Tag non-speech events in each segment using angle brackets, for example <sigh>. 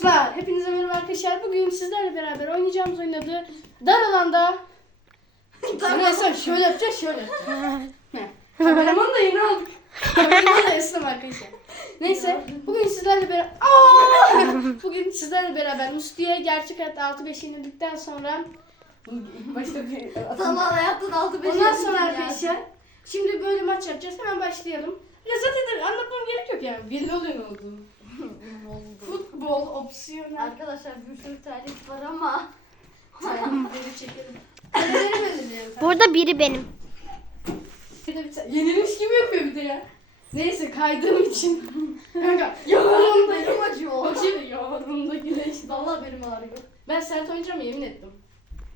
dostlar, hepinize merhaba arkadaşlar. Bugün sizlerle beraber oynayacağımız oyun adı Dar Alanda. <laughs> Tamam. Mesela şöyle yapacağız, şöyle yapacağız. <laughs> Ne? Kameramanı da yeni aldık. Kameramanı da ısınım arkadaşlar. Neyse, bugün sizlerle beraber... Bugün sizlerle beraber Musti'ye gerçek hayatta 6-5 yenildikten sonra... Başta bir... Tamam hayatın altı beş Ondan sonra arkadaşlar, şimdi böyle maç yapacağız. Hemen başlayalım. Ya zaten anlatmam gerek yok yani. Belli oluyor ne olduğunu. <laughs> Futbol opsiyonel. Arkadaşlar bir sürü terlik var ama Böyle çekelim. Burada biri benim. Bir de bir tane- Yenilmiş gibi yapıyor bir de ya. Neyse kaydığım için. Kanka yanımda benim acıyor. Bak şimdi yanımda güneş. Vallahi benim ağrıyor. Ben sert oynayacağım yemin ettim.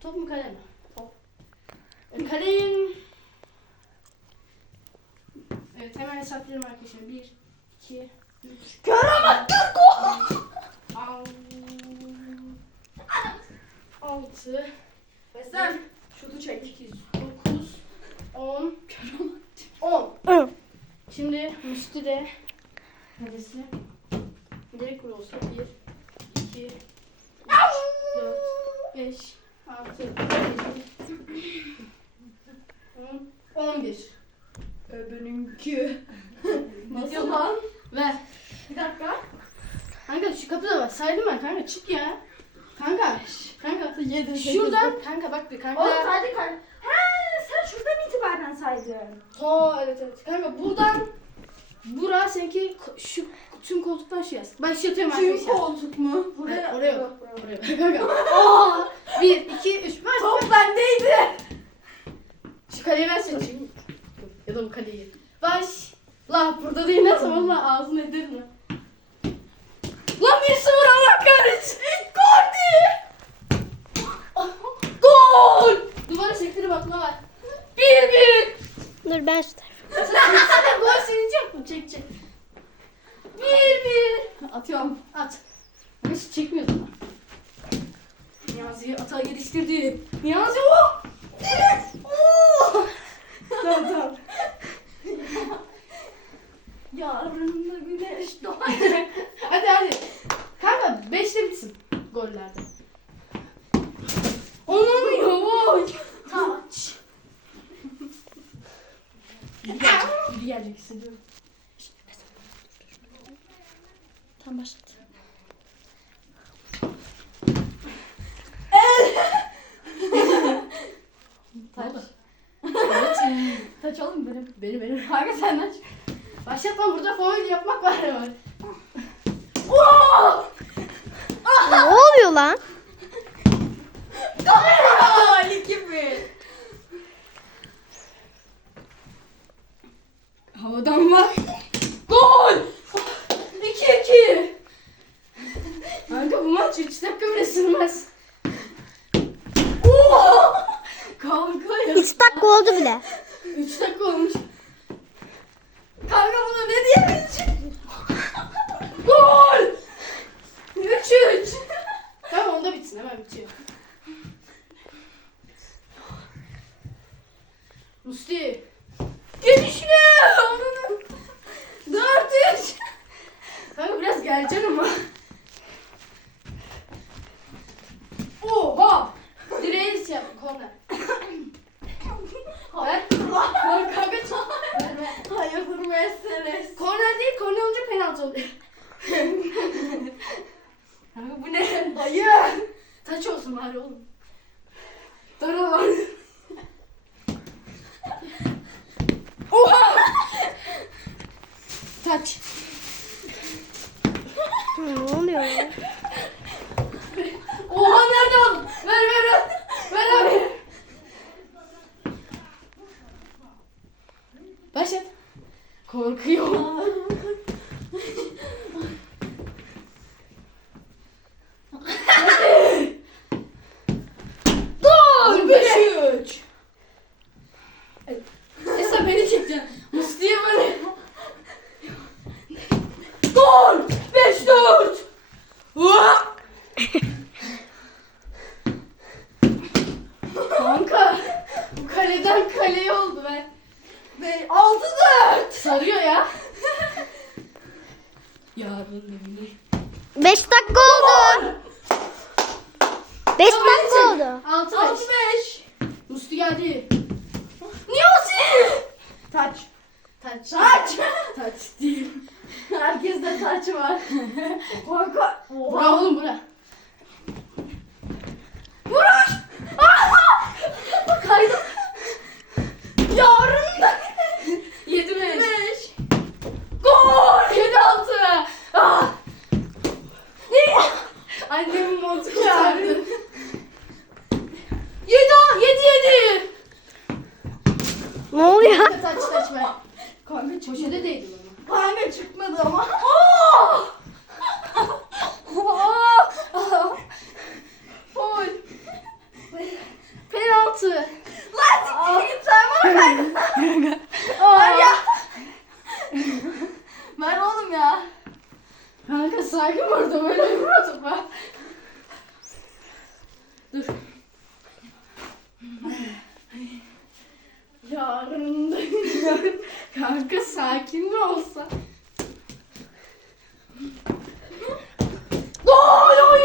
Top mu kale mi? Top. E, Kaleyim. Evet hemen hesaplıyorum arkadaşlar. 1, 2, 3. Karabattın gol. 6, Mesela şutu çek. 8, 9, 10, 10. Şimdi Müslü de neresi? Direkt vur olsa 1, 2, 3, 4, 5, 6, 7, 10, 11. Öbürünki. Nasıl lan? Ver. Bir dakika. Kanka şu kapıda bak saydım ben kanka çık ya. Kanka. Kanka. 7 Şuradan kanka bak bir kanka. Oğlum saydı kar. He sen şuradan itibaren saydın. Ha evet evet. Kanka buradan Bura ko- şu tüm koltuktan şu yaz. Başlatıyorum Tüm arkadaşlar. koltuk mu? Buraya, Buraya. oraya Yok, buraya. Oraya bak. Kanka. Bir, iki, üç. Ver. Top bendeydi. Şu kaleyi ver seçeyim. Ya da bu kaleyi. Baş. La burada değil nasıl valla ağzını ederim lan. Lan bir sıfır Allah kahretsin. Icardi. Gol. Atma var. Bir bir. Dur ben şu tarafa. Sen gol sevinecek mi? Çek çek. Bir bir. Atıyorum. At. Nasıl çekmiyorsun? Niyazi'yi atağa geliştirdi. Niyazi o. Evet. Oo. tamam tamam. <laughs> Yarın da güneş doğar. <laughs> hadi hadi. Kanka 5'te bitsin gollerde. Onun yavaş. Taç. Biri gelecek, hissediyorum. Tam başlat. <laughs> Taç. Evet. <laughs> Taç oğlum benim. Benim benim. Kanka sen aç. Başlatma burada foul yapmak var ya. Ne oluyor lan? Gol gibi. Havadan var. Gol! 2-2. Kanka bu maç 3 dakika bile sürmez. Oo! Kanka ya. 3 dakika oldu bile. 3 dakika olmuş. Kanka bunu ne diyebileceğim? Gol! 3-3. Tamam onda bitsin hemen bitiyor. Ama. Oha! Direğe şey yap, korner. Ver. Ver kanka çok. Hayırdır meselesi. Korner değil, korner olunca penaltı oluyor. Kanka bu ne? Hayır. Taç olsun bari oğlum. Dara var. Oha! Taç. 恐龙乐。Adam kaleye oldu be. Ve 6 4. Sarıyor ya. <laughs> Yarın evine. 5 dakika oldu. 5 dakika oldu. 6 5. 6 5. Musti geldi. Niyosi! Taç. Taç. Taç. <laughs> Taç değil. Herkeste taç var. <laughs> Korku. Bura oğlum bura. Ne oluyor? Taç taç ver. Kanka. Poşete değdi bana. Kanka çıkmadı ama. Oh! Oh! Gol. Penaltı. Lan siktir git sen bana. Aa. Ver ya. <laughs> Ver oğlum ya. Kanka sakin orada böyle vurma topa. Dur. Yarın da <laughs> Kanka sakin mi olsa? Gol oy!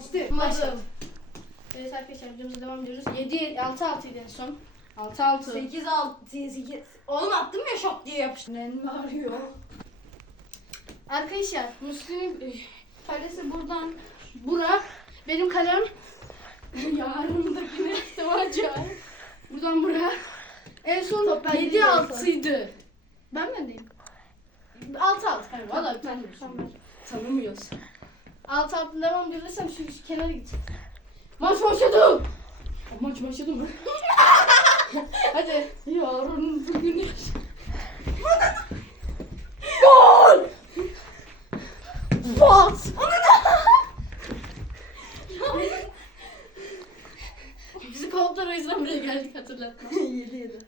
İşte maçta. Evet arkadaşlar videomuza devam ediyoruz. 7 6 6 idi en son. 6 6. 8 6 8. Oğlum attım ya şok diye yapıştı. Ne arıyor? Arkadaşlar Müslüm'ün e, kalesi buradan bura. Benim kalem <laughs> yarımdakine ihtimalca. Buradan bura. En son Top bende 7 değil 6'ydı. Ben mi öndeyim? 6 6. Hayır valla tanımıyorsun. Tanımıyoruz. 6 6 devam görürsem şu, şu kenara git. Maç başladı. Maç başladı mı? <laughs> Hadi. Yarın bugün yaş. Gol! Pas! Bizi kovdular o yüzden buraya geldik hatırlatma. 7 7.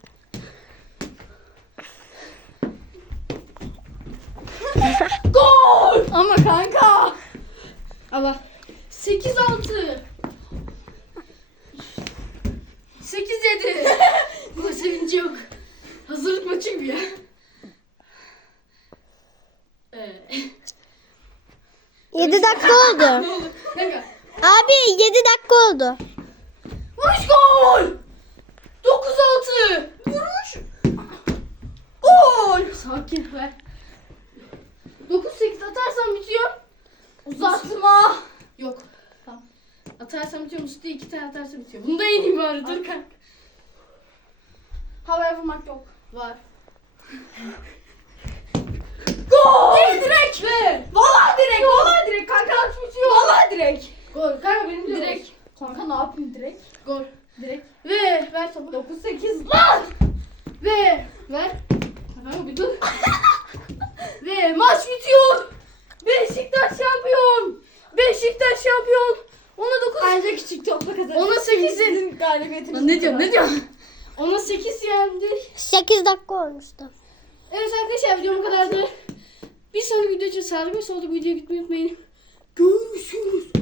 Gol! Ama kanka. Allah. 8 6. 8 7. Bu sevinci yok. Hazırlık maçı gibi ya. Ee, 7 dakika <laughs> oldu. ne oldu? Kanka. Abi 7 dakika oldu. Vuruş gol! 9 6. Vuruş. Gol! Sakin ver. 9 8 atarsan bitiyor. Uzatma. Yok. Tamam. Atarsan bitiyor. Musti iki tane atarsa bitiyor. Bunu da yeneyim bari. Dur kanka. Havaya vurmak yok. Var. Gol! Değil direkt. Ve. Valla direkt. Valla direkt. Kanka aç bitiyor. Valla direkt. Gol. Kanka benim de Direkt. Kanka ne yapayım direkt? Gol. Direkt. Ve ver topu. 9 8. Lan! Ve ver. Kanka bir dur. <laughs> Ve maç bitiyor. Beşiktaş şampiyon. Beşiktaş şampiyon. Ona 9. Bence küçük topla kazanır. Ona sekiz Sizin galibiyetiniz. Lan ne diyorsun ne diyorsun? Ona 8 yendi. 8 dakika olmuştu. Evet arkadaşlar videom bu kadardı. Bir sonraki video için sağlıklı ve solda videoya gitmeyi unutmayın. Görüşürüz.